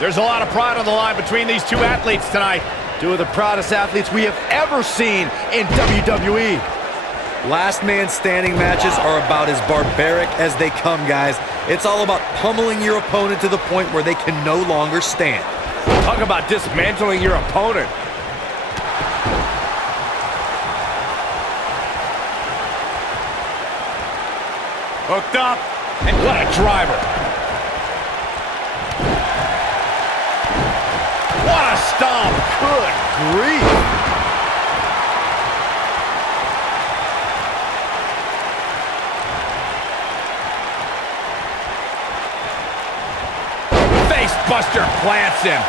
There's a lot of pride on the line between these two athletes tonight. Two of the proudest athletes we have ever seen in WWE. Last man standing matches are about as barbaric as they come, guys. It's all about pummeling your opponent to the point where they can no longer stand. Talk about dismantling your opponent. Hooked up, and what a driver. What a stomp. Good grief. Face buster plants him.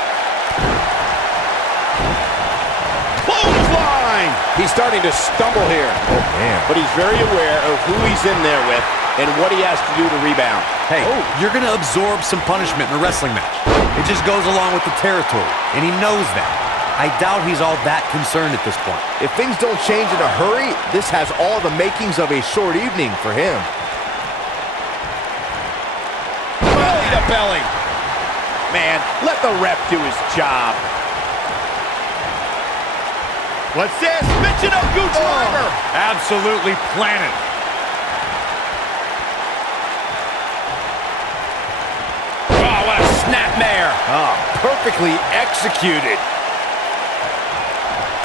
Clothesline. He's starting to stumble here. Oh, man. But he's very aware of who he's in there with and what he has to do to rebound. Hey, you're going to absorb some punishment in a wrestling match. It just goes along with the territory, and he knows that. I doubt he's all that concerned at this point. If things don't change in a hurry, this has all the makings of a short evening for him. Belly to belly. Man, let the ref do his job. What's this? Michinoku driver. Absolutely planted. Oh, what a snapmare. Oh, perfectly executed.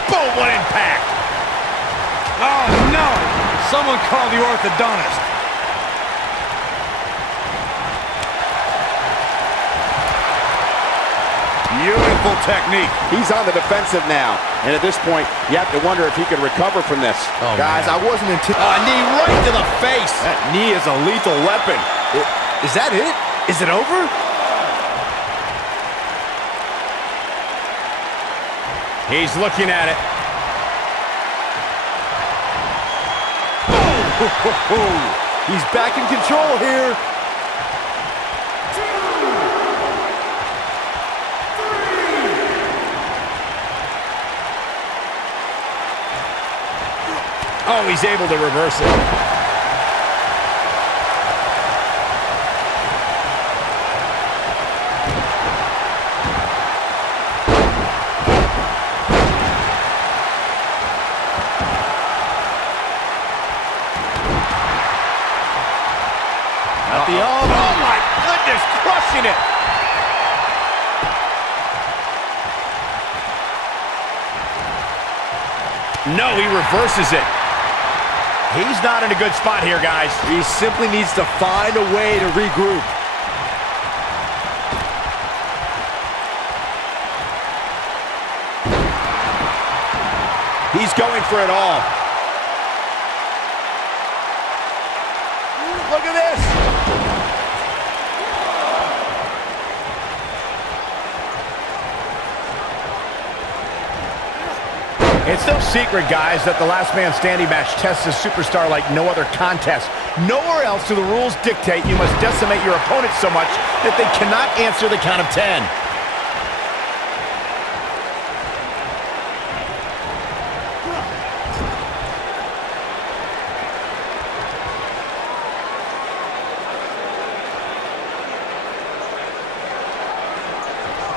Boom, what impact. Oh, no! Someone call the orthodontist. Beautiful technique. He's on the defensive now. And at this point, you have to wonder if he can recover from this. Oh, guys, man. I wasn't Knee right to the face. That knee is a lethal weapon. Is that it? Is it over? He's looking at it. He's back in control here. Oh, he's able to reverse it. Oh, my goodness, crushing it. No, he reverses it. He's not in a good spot here, guys. He simply needs to find a way to regroup. He's going for it all. Look at this. It's no secret, guys, that the last man standing match tests a superstar like no other contest. Nowhere else do the rules dictate you must decimate your opponent so much that they cannot answer the count of 10.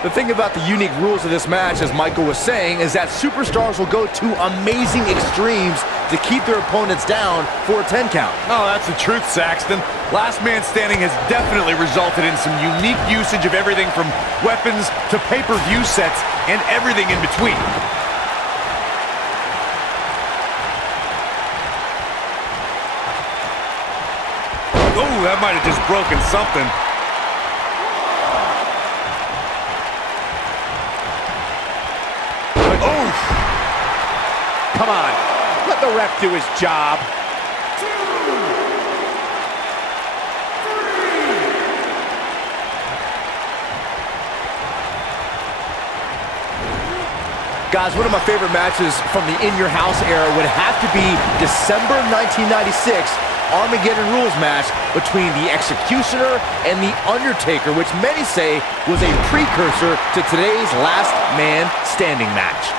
The thing about the unique rules of this match, as Michael was saying, is that superstars will go to amazing extremes to keep their opponents down for a 10 count. Oh, that's the truth, Saxton. Last man standing has definitely resulted in some unique usage of everything from weapons to pay-per-view sets and everything in between. Oh, that might have just broken something. Come on, let the ref do his job. Guys, one of my favorite matches from the In Your House era would have to be December 1996 Armageddon Rules match between the Executioner and the Undertaker, which many say was a precursor to today's Last Man Standing match.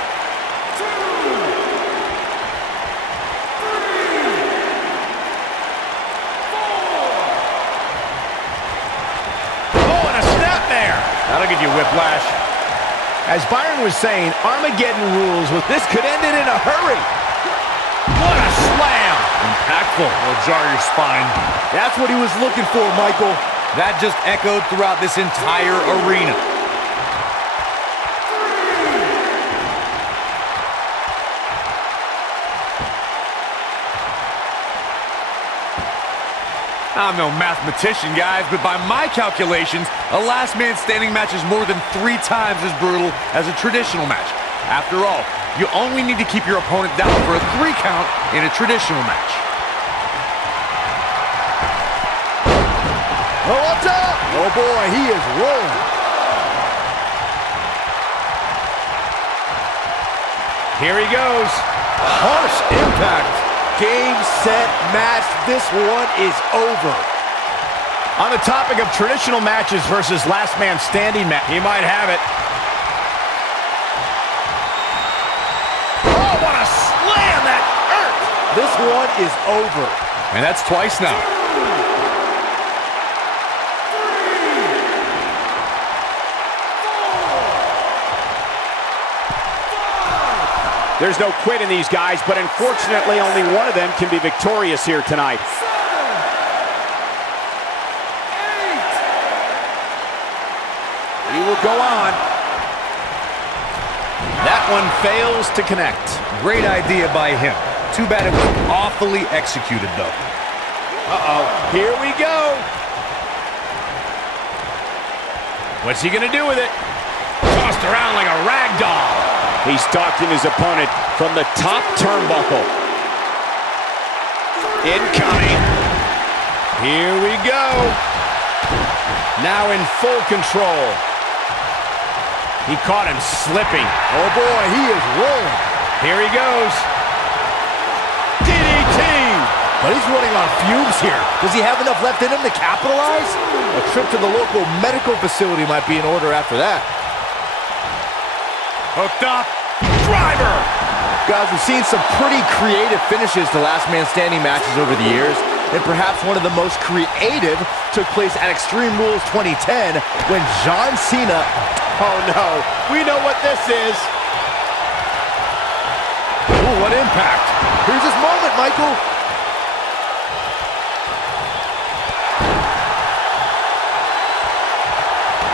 Oh, and a snap there. That'll give you whiplash. As Byron was saying, Armageddon rules with This could end it in a hurry. What a slam. Impactful. Will jar your spine. That's what he was looking for, Michael. That just echoed throughout this entire arena. I'm no mathematician, guys, but by my calculations, a last man standing match is more than 3 times as brutal as a traditional match. After all, you only need to keep your opponent down for a 3 count in a traditional match. Oh, up top! Oh boy, he is rolling. here he goes. Harsh impact. Game, set, match. This one is over. On the topic of traditional matches versus last man standing match, he might have it. Oh, what a slam! That hurt! This one is over. And that's twice now. There's no quit in these guys, but unfortunately only one of them can be victorious here tonight. He will go on. That one fails to connect. Great idea by him. Too bad it was awfully executed, though. Uh-oh, here we go. What's he gonna do with it? Tossed around like a rag doll. He's stalking his opponent from the top turnbuckle. Incoming. Here we go. Now in full control. He caught him slipping. Oh boy, he is rolling. Here he goes. DDT. But he's running on fumes here. Does he have enough left in him to capitalize? A trip to the local medical facility might be in order after that. Hooked up. Driver. Guys, we've seen some pretty creative finishes to last man standing matches over the years, and perhaps one of the most creative took place at Extreme Rules 2010 when John Cena... Oh no, we know what this is. Ooh, what impact. Here's his moment, Michael.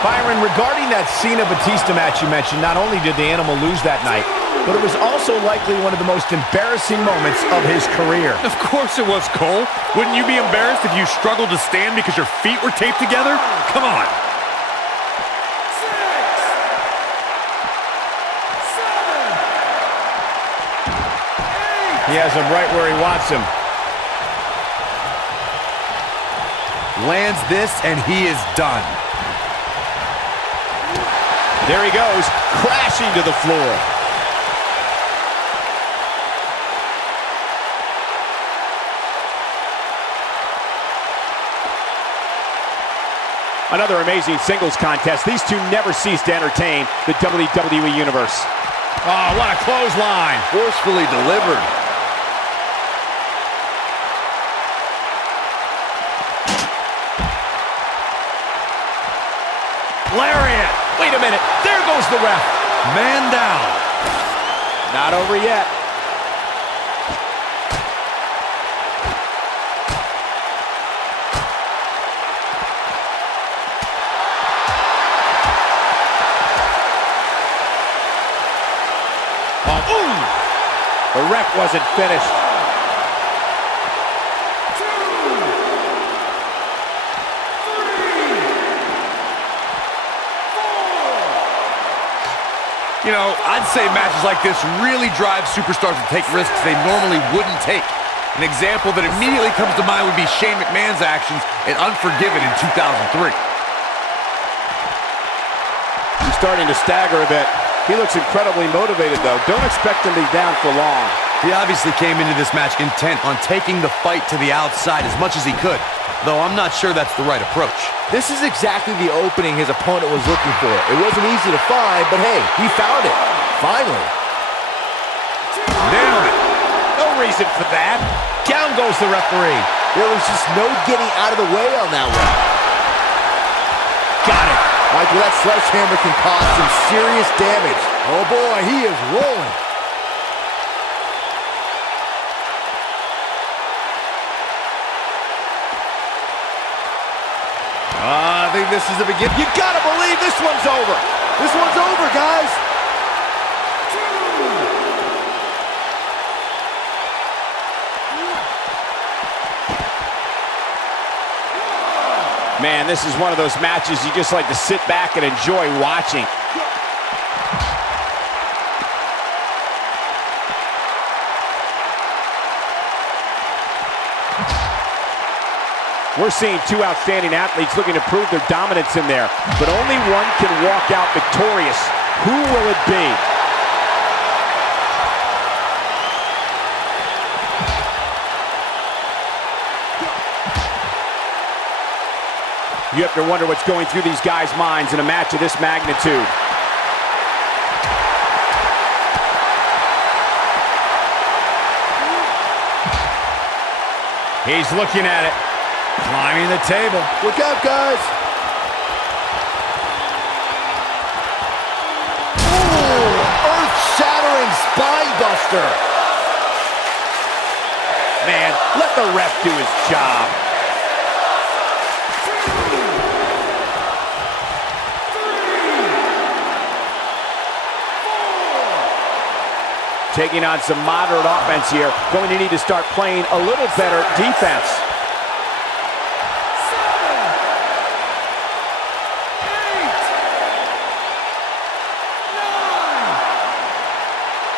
Byron, regarding that Cena-Batista match you mentioned, not only did the Animal lose that night, but it was also likely one of the most embarrassing moments of his career. Of course it was, Cole. Wouldn't you be embarrassed if you struggled to stand because your feet were taped together? Come on. 6, 7, 8. He has him right where he wants him. Lands this, and he is done. There he goes, crashing to the floor. Another amazing singles contest. These two never cease to entertain the WWE Universe. Oh, what a clothesline. Forcefully delivered. Lariat. Wait a minute. There goes the ref. Man down. Not over yet. The ref wasn't finished. You know, I'd say matches like this really drive superstars to take risks they normally wouldn't take. An example that immediately comes to mind would be Shane McMahon's actions in Unforgiven in 2003. He's starting to stagger a bit. He looks incredibly motivated, though. Don't expect him to be down for long. He obviously came into this match intent on taking the fight to the outside as much as he could, though I'm not sure that's the right approach. This is exactly the opening his opponent was looking for. It wasn't easy to find, but hey, he found it. Finally. Nailed it. No reason for that. Down goes the referee. There was just no getting out of the way on that one. Got it. Michael, that sledgehammer can cause some serious damage. Oh boy, he is rolling. I think this is the beginning. You gotta believe this one's over. This one's over, guys. Man, this is one of those matches you just like to sit back and enjoy watching. We're seeing two outstanding athletes looking to prove their dominance in there, but only one can walk out victorious. Who will it be? You have to wonder what's going through these guys' minds in a match of this magnitude. He's looking at it. Climbing the table. Look out, guys. Ooh, earth-shattering spine buster. Man, let the ref do his job. Taking on some moderate offense here. Going to need to start playing a little better defense.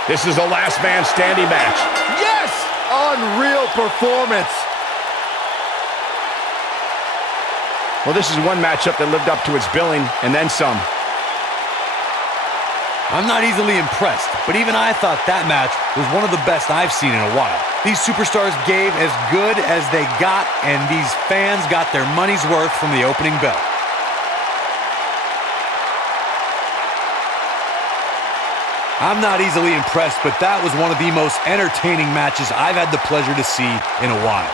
This is a last man standing match. Yes! Unreal performance. Well, this is one matchup that lived up to its billing and then some. I'm not easily impressed, but even I thought that match was one of the best I've seen in a while. These superstars gave as good as they got, and these fans got their money's worth from the opening bell. I'm not easily impressed, but that was one of the most entertaining matches I've had the pleasure to see in a while.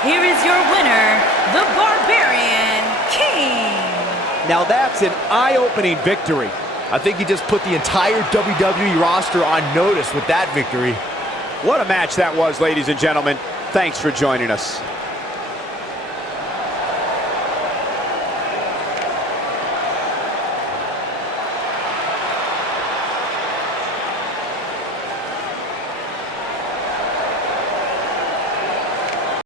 Here is your winner, the Barbarian King. Now that's an eye-opening victory. I think he just put the entire WWE roster on notice with that victory. What a match that was, ladies and gentlemen. Thanks for joining us.